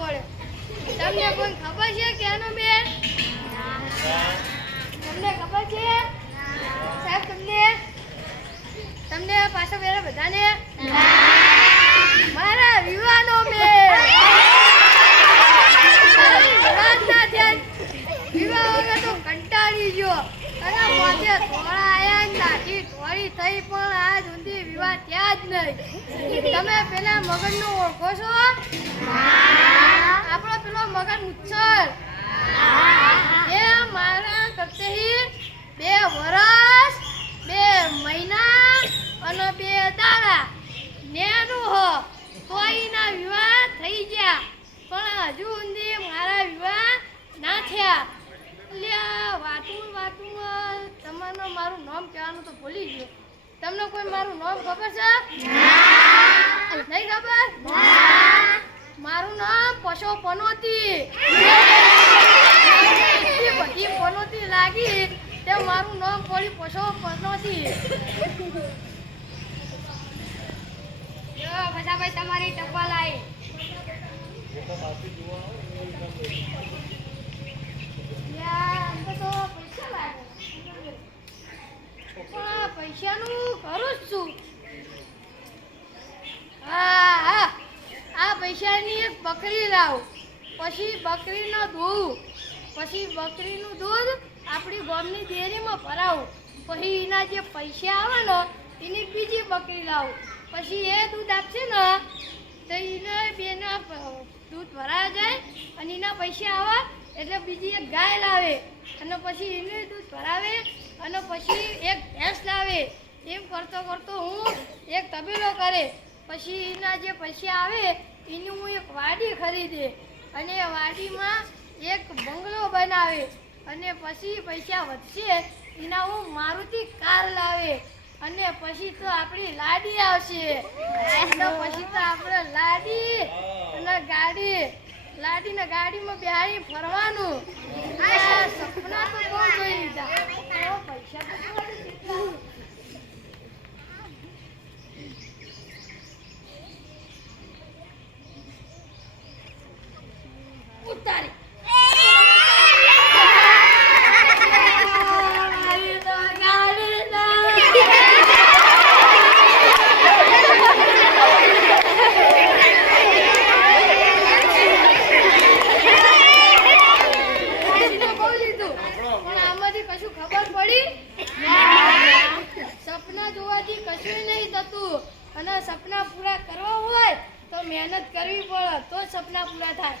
પડે. તમને કોઈ ખબર છે કેનો બેન? તમને ખબર છે સાહેબ? તમને પાછો બેન બધાને મારા વિવાનો બેન વિવાહ વગર તો કંટાળી ગયો અને માથે થોડા આયા નાથી થોડી થઈ પણ આ સુધી વિવાહ ત્યાં જ નહીં. તમે પેલા મગનનો ઓળખો છો? આપણો પેલો મગન મુચ્છર એ મારા કરતેહી 2 વર્ષ 2 મહિના અને 2 દાડા નેનું હો તોયના વિવાહ થઈ ગયા પણ હજુ સુધી મારા વિવાહ ના થયા. વાતું તમને મારું નામ કહેવાનું તો ભૂલી ગયો. તમને કોઈ મારું નામ ખબર છે? નહીં ખબર? મારું નામ પશો પનોતી. એટલી બધી પનોતી લાગી તે મારું નામ પડ્યું પશો પનોતી. ભાઈ તમારી ટપાલ આવી. પૈસાનું કરું જ છું. હા આ પૈસાની એક બકરી લાવ, પછી બકરીનો દૂધ, પછી બકરીનું દૂધ આપણી ગામની ડેરીમાં ભરાવું, પછી એના જે પૈસા આવે ને એની બીજી બકરી લાવું, પછી એ દૂધ આપશે ને તો એને બેના દૂધ ભરાયા જાય અને એના પૈસા આવે એટલે બીજી એક ગાય લાવે અને પછી એને દૂધ ભરાવે અને પછી એક ભેંસ લાવે. એમ કરતો કરતો હું એક તબેલો કરે, પછી એના જે પૈસા આવે એની હું એક વાડી ખરીદે અને વાડીમાં એક બંગલો બનાવે અને પછી પૈસા વધશે એના હું મારુતિ કાર લાવે અને પછી તો આપણી લાડી આવશે. તો પછી તો આપણે લાડી અને લાડીને ગાડીમાં બેહાડી ફરવાનું. સપના તો બહુ જોઈ લીધા, પૈસા તો કેટલા ઉતારી સપના જોવાથી કશું નહીં થતું અને સપના પૂરા કરવા હોય તો મહેનત કરવી પડે તો સપના પૂરા થાય.